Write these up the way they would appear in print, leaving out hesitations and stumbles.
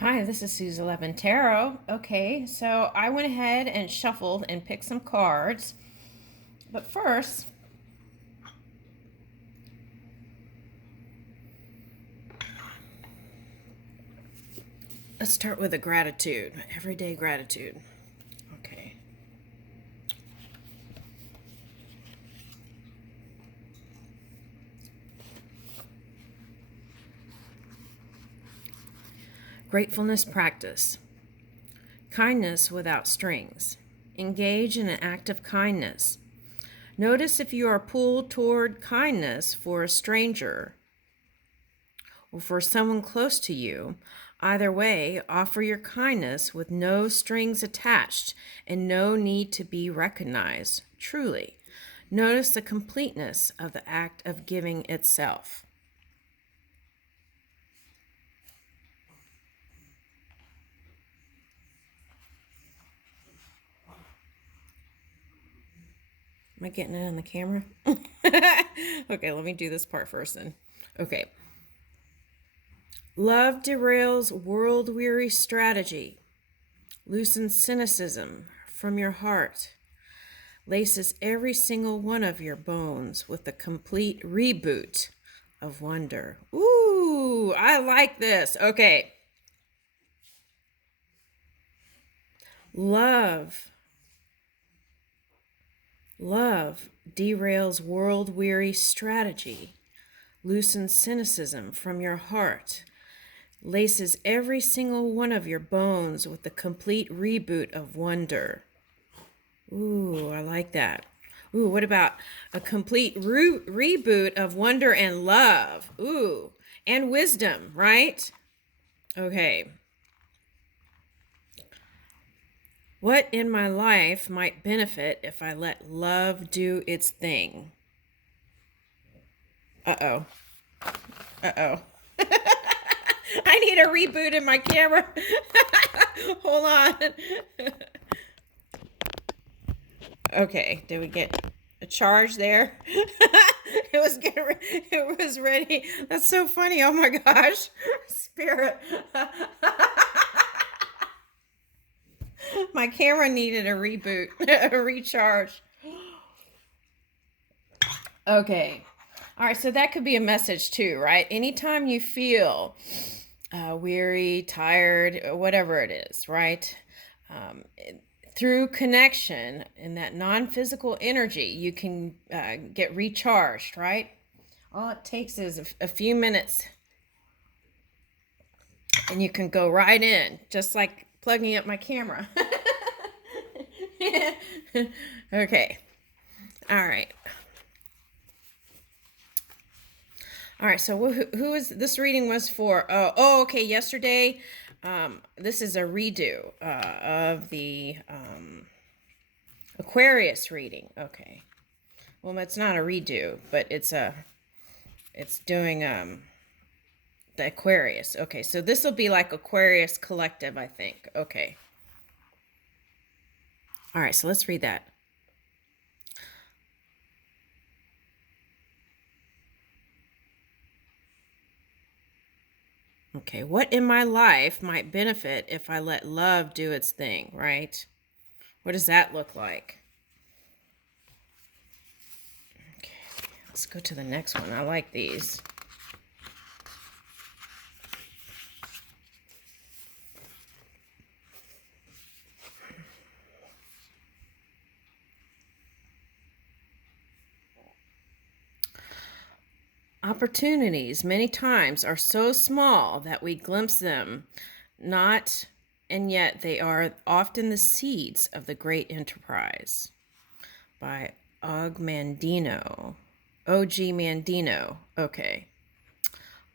Hi, this is Suze 11 Tarot. Okay, so I went ahead and shuffled and picked some cards. But first, let's start with a gratitude, everyday gratitude. Okay. Gratefulness practice. Kindness without strings. Engage in an act of kindness. Notice if you are pulled toward kindness for a stranger or for someone close to you. Either way, offer your kindness with no strings attached and no need to be recognized. Truly, notice the completeness of the act of giving itself. Am I getting it on the camera? Okay, let me do this part first then. Okay. Love derails world-weary strategy, loosens cynicism from your heart, laces every single one of your bones with a complete reboot of wonder. Ooh, I like this. Okay. Love derails world-weary strategy, loosens cynicism from your heart, laces every single one of your bones with a complete reboot of wonder. Ooh, I like that. Ooh, what about a complete reboot of wonder and love? Ooh, and wisdom, right? Okay. What in my life might benefit if I let love do its thing? Uh-oh. Uh-oh. I need a reboot in my camera. Hold on. Okay, did we get a charge there? It was ready. That's so funny. Oh my gosh. Spirit. My camera needed a reboot, a recharge. Okay. All right, so that could be a message too, right? Anytime you feel weary, tired, whatever it is, right? Through connection and that non-physical energy, you can get recharged, right? All it takes is a few minutes and you can go right in, just like plugging up my camera. Okay. All right. All right, so who is this reading was for? Okay, yesterday. This is a redo of the Aquarius reading. Okay. Well, it's not a redo, but it's doing the Aquarius. Okay, so this will be like Aquarius Collective, I think. Okay. All right, so let's read that. Okay, what in my life might benefit if I let love do its thing, right? What does that look like? Okay, let's go to the next one. I like these. Opportunities many times are so small that we glimpse them not, and yet they are often the seeds of the great enterprise. By Mandino. O.G. Mandino. Okay.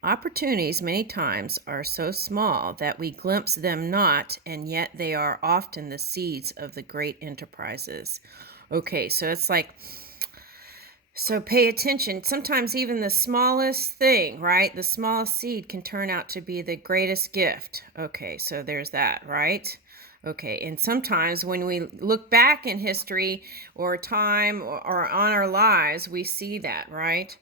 Opportunities many times are so small that we glimpse them not, and yet they are often the seeds of the great enterprises. Okay, so it's like, so pay attention. Sometimes even the smallest thing, right? The smallest seed can turn out to be the greatest gift. Okay, so there's that, right? Okay, and sometimes when we look back in history or time or on our lives, we see that, right?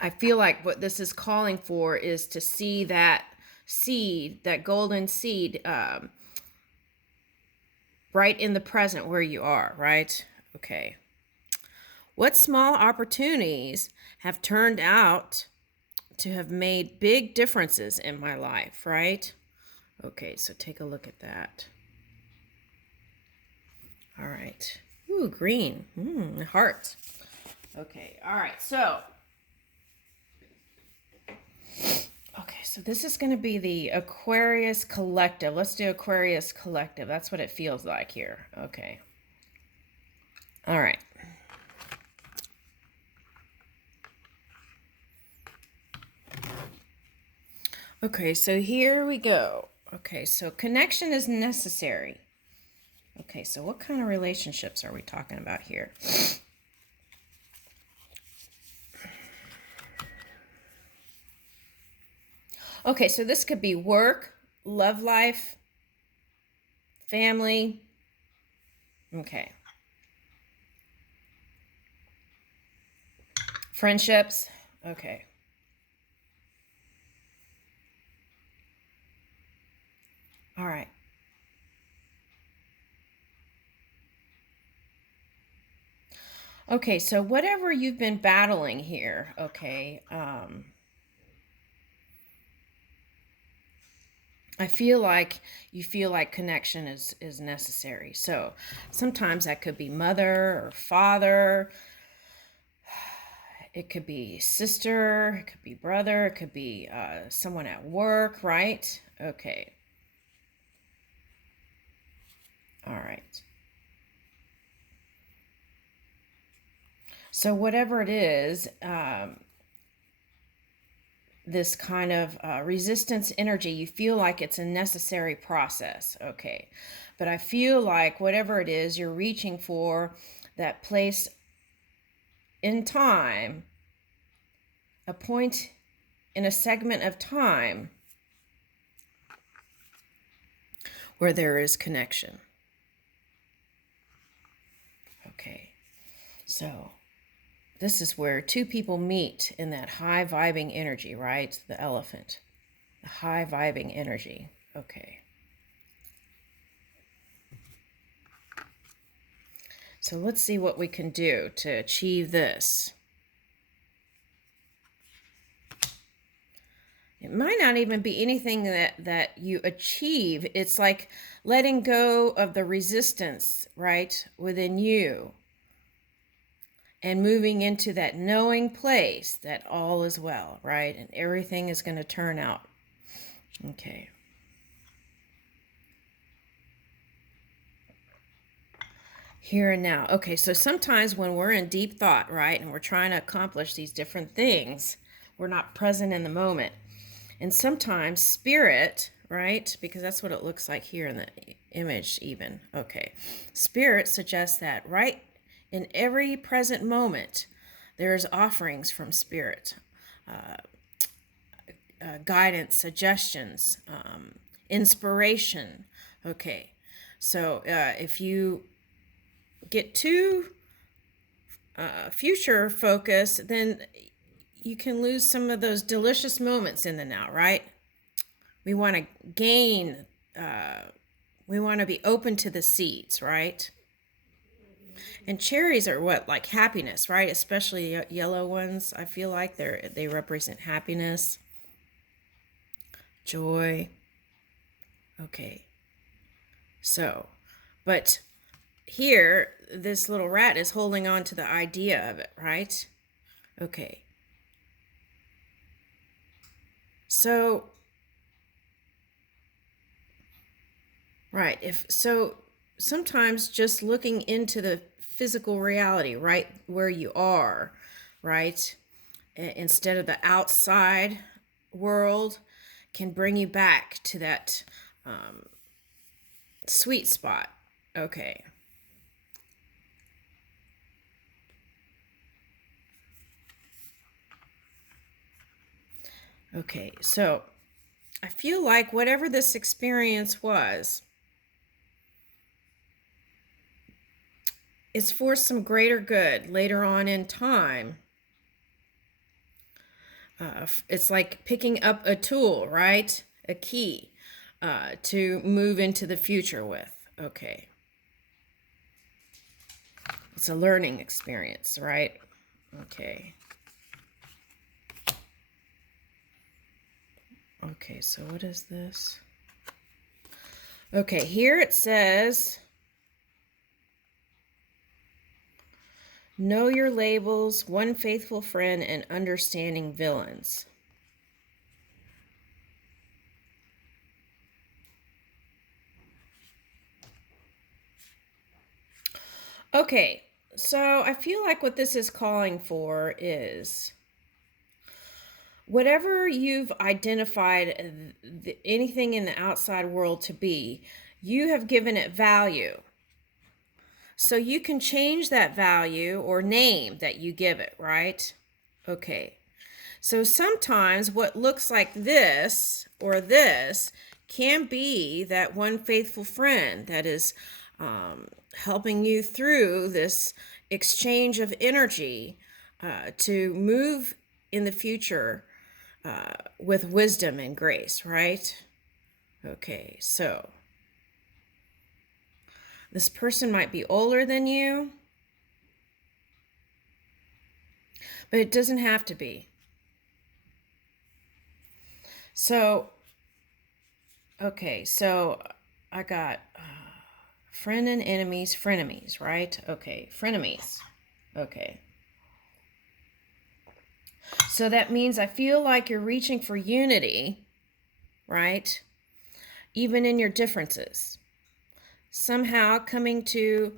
I feel like what this is calling for is to see that seed, that golden seed, right in the present where you are, right? Okay. What small opportunities have turned out to have made big differences in my life, right? Okay, so take a look at that. All right. Ooh, green. Heart. Okay, all right, so. Okay, so this is going to be the Aquarius Collective. Let's do Aquarius Collective. That's what it feels like here. Okay. All right. Okay, so here we go. Okay, so connection is necessary. Okay, so what kind of relationships are we talking about here? Okay, so this could be work, love life, family. Okay. Friendships. Okay. All right. Okay, so whatever you've been battling here, okay, I feel like you feel like connection is necessary. So sometimes that could be mother or father. It could be sister. It could be brother. It could be someone at work, right? Okay. All right. So whatever it is, this kind of resistance energy, you feel like it's a necessary process. Okay. But I feel like whatever it is you're reaching for, that place in time, a point in a segment of time where there is connection. Okay. So this is where two people meet in that high vibing energy, right? The elephant. The high vibing energy. Okay. So let's see what we can do to achieve this. It might not even be anything that you achieve. It's like letting go of the resistance, right, within you, and moving into that knowing place that all is well, right? And everything is going to turn out. Okay. Here and now. Okay, so sometimes when we're in deep thought, right, and we're trying to accomplish these different things, we're not present in the moment. And sometimes spirit, right, because that's what it looks like here in the image even. Okay. Spirit suggests that right in every present moment, there's offerings from spirit, guidance, suggestions, inspiration. Okay. So if you get too future focused, then you can lose some of those delicious moments in the now, right? We want to gain, we want to be open to the seeds, right? And cherries are what, like happiness, right? Especially yellow ones. I feel like they represent happiness, joy. Okay. So, but here, this little rat is holding on to the idea of it, right? Okay. So, right, if so sometimes just looking into the physical reality right where you are, right? Instead of the outside world can bring you back to that sweet spot. Okay. Okay, so I feel like whatever this experience was, it's for some greater good later on in time. It's like picking up a tool, right? a key to move into the future with. Okay. It's a learning experience, right? Okay. Okay, so what is this? Okay, here it says, know your labels, one faithful friend, and understanding villains. Okay, so I feel like what this is calling for is whatever you've identified anything in the outside world to be, you have given it value. So you can change that value or name that you give it, right? Okay. So sometimes what looks like this or this can be that one faithful friend that is helping you through this exchange of energy to move in the future with wisdom and grace, right? Okay, so this person might be older than you, but it doesn't have to be. So, okay, so I got friend and enemies, frenemies, right? Okay, frenemies. Okay. So that means I feel like you're reaching for unity, right? Even in your differences. Somehow coming to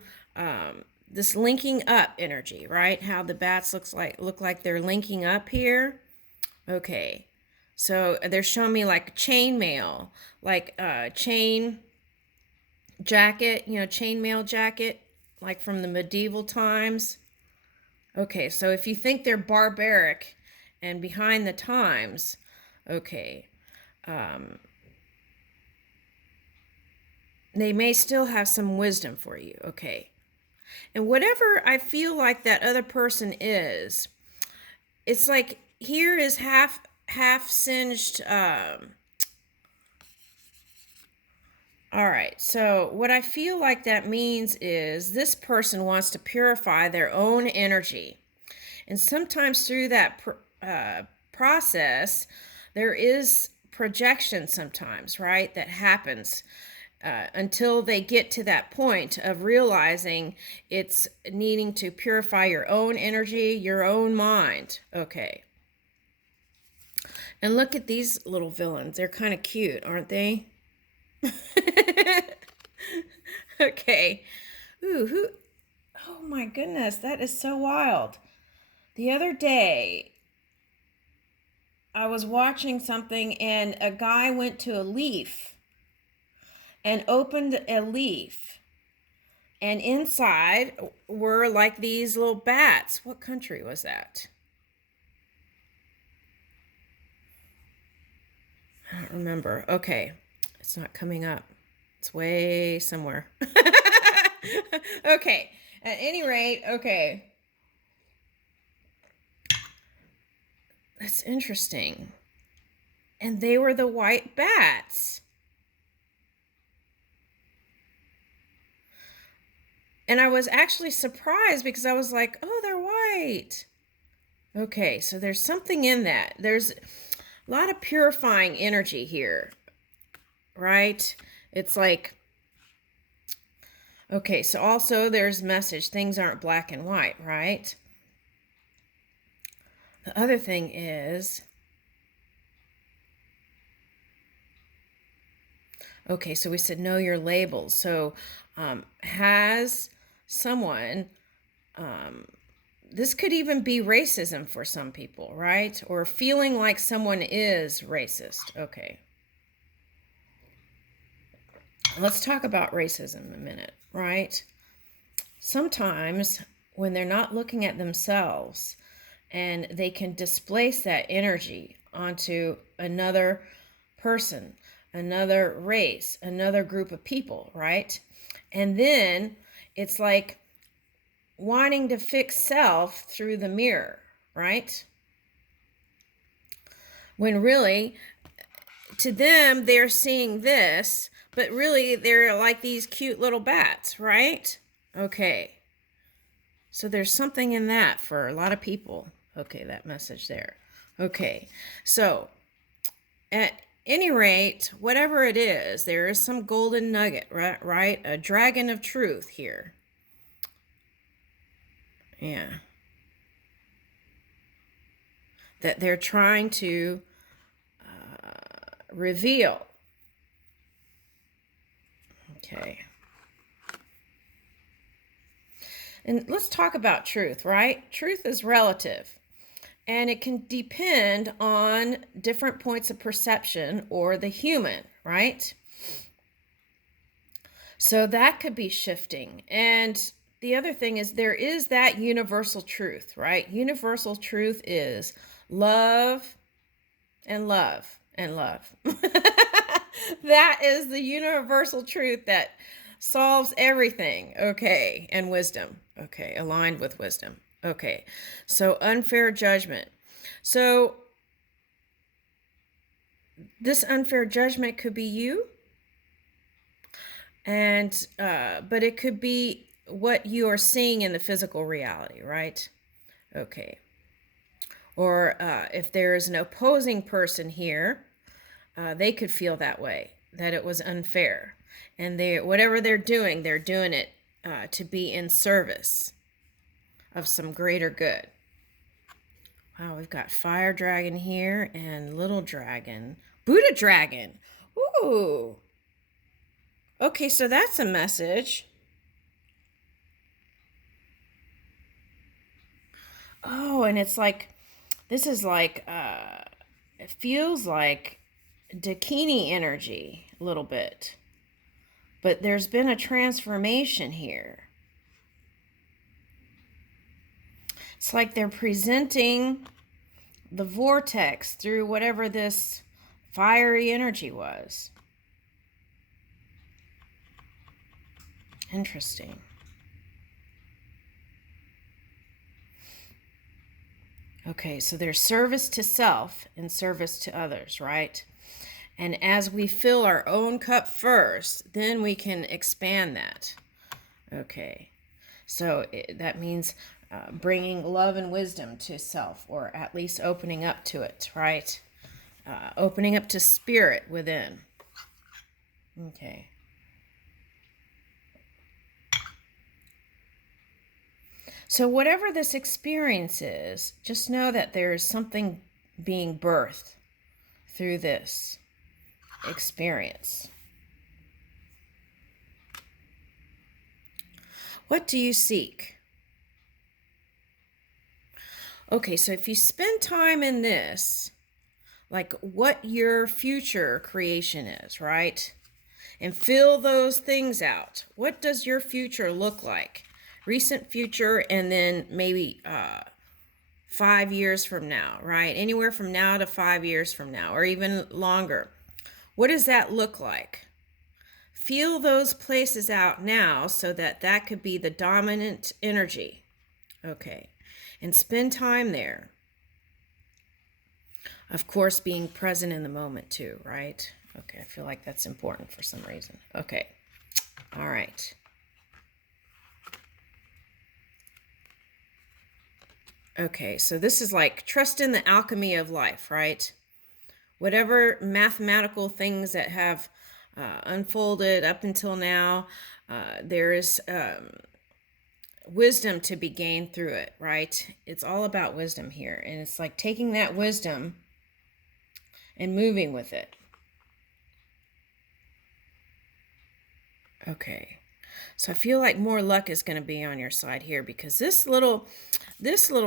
this linking up energy, right? How the bats look like they're linking up here. Okay. So they're showing me like chainmail, like chain jacket, chainmail jacket, like from the medieval times. Okay, so if you think they're barbaric and behind the times, okay, they may still have some wisdom for you, okay. And whatever I feel like that other person is, it's like here is half singed. All right, so what I feel like that means is this person wants to purify their own energy. And sometimes through that process, there is projection sometimes, right? That happens until they get to that point of realizing it's needing to purify your own energy, your own mind. Okay. And look at these little villains. They're kind of cute, aren't they? Okay. Ooh, who? Oh my goodness, that is so wild. The other day, I was watching something and a guy went to a leaf and opened a leaf. And inside were like these little bats. What country was that? I don't remember. Okay. It's not coming up. It's way somewhere. Okay. At any rate, okay. That's interesting. And they were the white bats. And I was actually surprised because I was like, oh, they're white. Okay, so there's something in that. There's a lot of purifying energy here, right? It's like, okay, so also there's message. Things aren't black and white, right? The other thing is, okay, so we said know your labels. So has someone, this could even be racism for some people, right? Or feeling like someone is racist. Okay. Let's talk about racism a minute, right? Sometimes when they're not looking at themselves and they can displace that energy onto another person, another race, another group of people, right? And then it's like wanting to fix self through the mirror, right? When really to them, they're seeing this, but really they're like these cute little bats, right? Okay. So there's something in that for a lot of people. Okay, that message there. Okay. So at any rate, whatever it is, there is some golden nugget, right? A dragon of truth here. Yeah. That they're trying to reveal. Okay. And let's talk about truth, right? Truth is relative, and it can depend on different points of perception or the human, right? So that could be shifting. And the other thing is there is that universal truth, right? Universal truth is love and love and love. That is the universal truth that solves everything. Okay. And wisdom. Okay. Aligned with wisdom. Okay. So unfair judgment. So this unfair judgment could be you. And, but it could be what you are seeing in the physical reality, right? Okay. Or if there is an opposing person here, they could feel that way, that it was unfair. And whatever they're doing it to be in service of some greater good. Wow, we've got fire dragon here and little dragon. Buddha dragon. Ooh. Okay, so that's a message. Oh, and it's like, this is like, it feels like Dakini energy a little bit. But there's been a transformation here. It's like they're presenting the vortex through whatever this fiery energy was. Interesting. Okay, so there's service to self and service to others, right? And as we fill our own cup first, then we can expand that. Okay, so that means bringing love and wisdom to self, or at least opening up to it, right? Opening up to spirit within. Okay. So whatever this experience is, just know that there is something being birthed through this experience. What do you seek? Okay, so if you spend time in this, like what your future creation is, right? And fill those things out. What does your future look like? Recent future, and then maybe 5 years from now, right? Anywhere from now to 5 years from now, or even longer. What does that look like? Feel those places out now so that that could be the dominant energy. Okay. And spend time there. Of course, being present in the moment too, right? Okay, I feel like that's important for some reason. Okay. All right. Okay, so this is like trust in the alchemy of life, right? Whatever mathematical things that have unfolded up until now, there is wisdom to be gained through it, right? It's all about wisdom here. And it's like taking that wisdom and moving with it. Okay. So I feel like more luck is going to be on your side here, because this little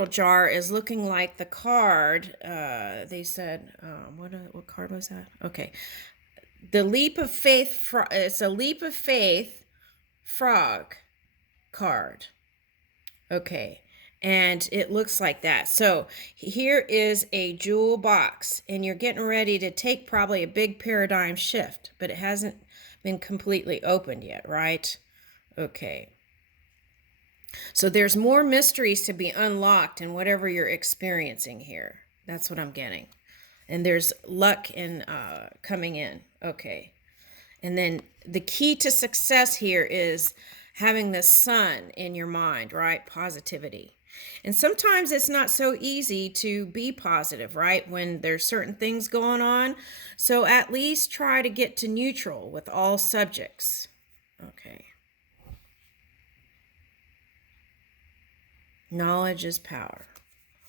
jar is looking like the card. They said, what card was that? Okay. The leap of faith. It's a leap of faith frog card. Okay. And it looks like that. So here is a jewel box, and you're getting ready to take probably a big paradigm shift, but it hasn't been completely opened yet, right? Okay. So there's more mysteries to be unlocked in whatever you're experiencing here. That's what I'm getting. and there's luck in coming in. Okay. And then the key to success here is having the sun in your mind, right? Positivity. And sometimes it's not so easy to be positive, right? When there's certain things going on. So at least try to get to neutral with all subjects. Okay. Knowledge is power.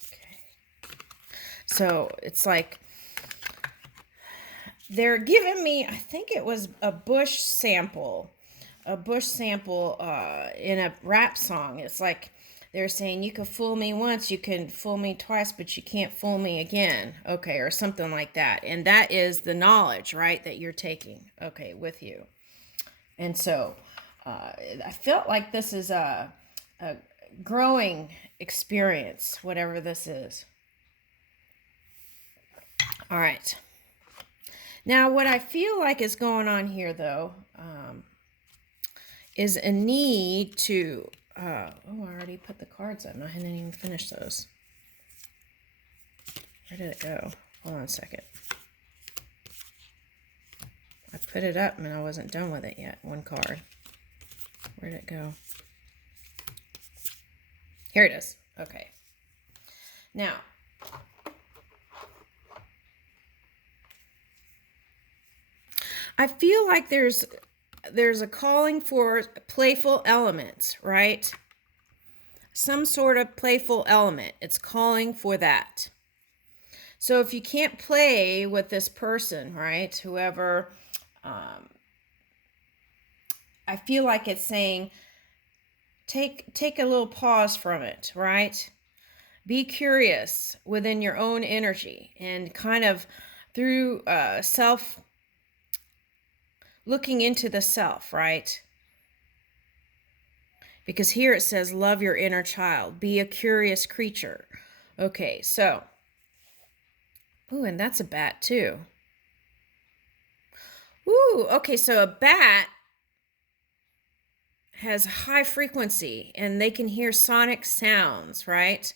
Okay. So it's like they're giving me, I think it was a bush sample in a rap song. It's like they're saying, you can fool me once, you can fool me twice, but you can't fool me again. Okay, or something like that. And that is the knowledge, right, that you're taking, okay, with you. And so I felt like this is a growing experience, whatever this is. All right. Now, what I feel like is going on here, though, is a need to... I already put the cards up. I hadn't even finished those. Where did it go? Hold on a second. I put it up and I wasn't done with it yet. One card. Where did it go? Here it is. Okay. Now, I feel like there's a calling for playful elements, right? Some sort of playful element. It's calling for that. So if you can't play with this person, right, whoever, I feel like it's saying, take a little pause from it, right? Be curious within your own energy and kind of through looking into the self, right? Because here it says, love your inner child. Be a curious creature. Okay, so. Ooh, and that's a bat too. Ooh, okay, so a bat has high frequency and they can hear sonic sounds, right?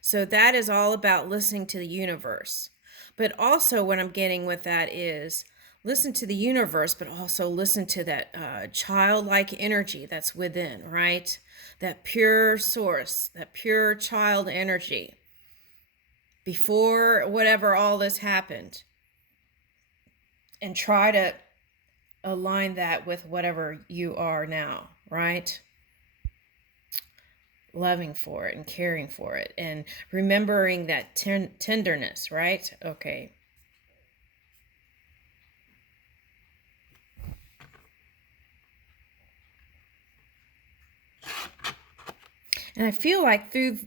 So that is all about listening to the universe. But also what I'm getting with that is listen to the universe, but also listen to that childlike energy that's within, right? That pure source, that pure child energy. Before whatever all this happened. And try to align that with whatever you are now, right? Loving for it and caring for it and remembering that tenderness, right? Okay. And I feel like through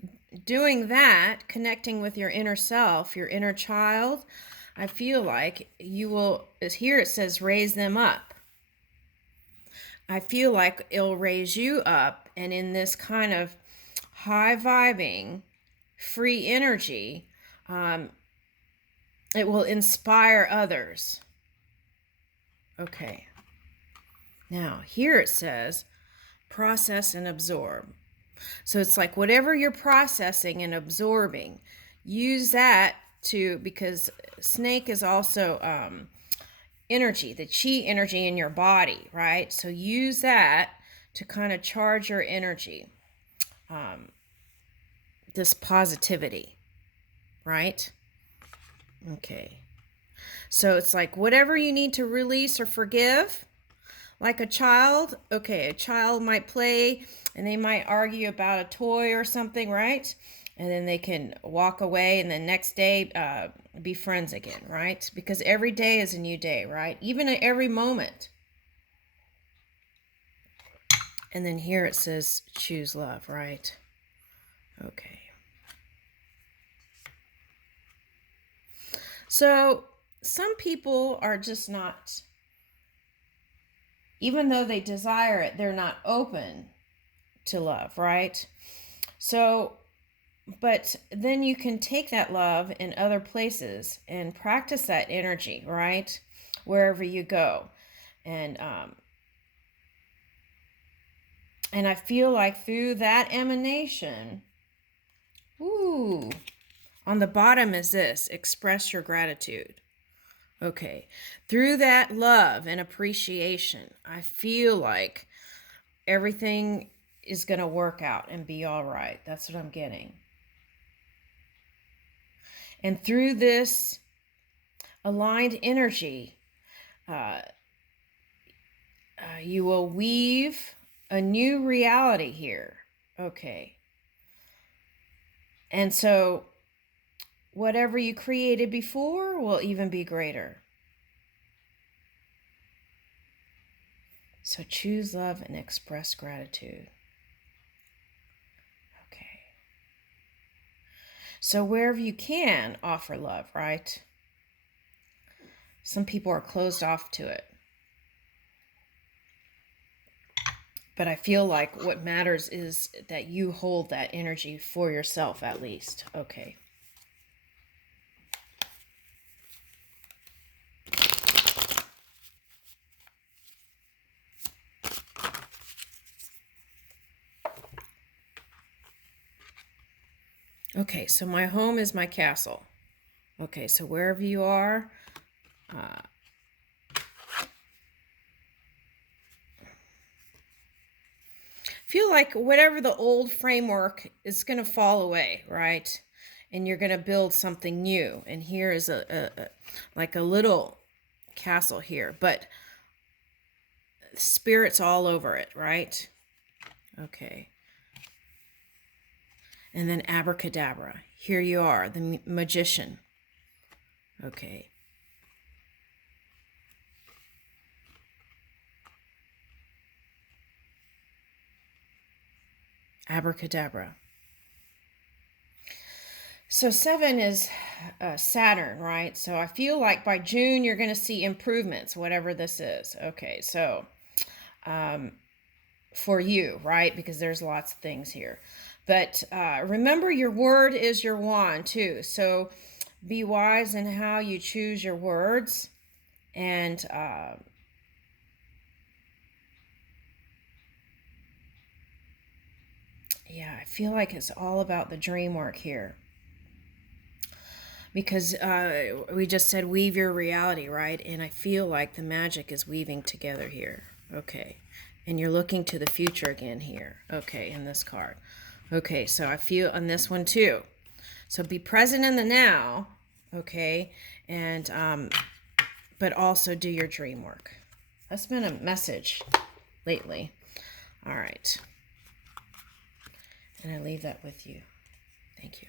doing that, connecting with your inner self, your inner child, I feel like you will, as here it says, raise them up. I feel like it'll raise you up, and in this kind of high vibing, free energy, it will inspire others. Okay. Now, here it says, process and absorb. So it's like whatever you're processing and absorbing, use that to, because snake is also energy, the chi energy in your body, right? So use that to kind of charge your energy, this positivity, right? Okay. So it's like whatever you need to release or forgive, like a child. Okay, a child might play and they might argue about a toy or something, right? And then they can walk away and the next day be friends again, right? Because every day is a new day, right? Even at every moment. And then here it says choose love, right? Okay. So some people are just not, even though they desire it, they're not open to love, right? So, but then you can take that love in other places and practice that energy, right? Wherever you go. And I feel like through that emanation, ooh, On the bottom is this: express your gratitude. Okay. Through that love and appreciation, I feel like everything is going to work out and be all right. That's what I'm getting. And through this aligned energy, you will weave a new reality here. Okay. And so whatever you created before will even be greater. So choose love and express gratitude. Okay. So wherever you can, offer love, right? Some people are closed off to it. But I feel like what matters is that you hold that energy for yourself at least. Okay. Okay, so my home is my castle. Okay, so wherever you are, feel like whatever the old framework is going to fall away, right? And you're going to build something new. And here is like a little castle here, but spirits all over it, right? Okay. And then abracadabra. Here you are, the magician. Okay. Abracadabra. So 7 is Saturn, right? So I feel like by June you're going to see improvements, whatever this is. Okay, so for you, right? Because there's lots of things here. But remember, your word is your wand too. So be wise in how you choose your words. And yeah, I feel like it's all about the dream work here. Because we just said weave your reality, right? And I feel like the magic is weaving together here. Okay. And you're looking to the future again here. Okay, in this card. Okay, so I feel on this one too. So be present in the now, okay? And but also do your dream work. That's been a message lately. All right. And I leave that with you. Thank you.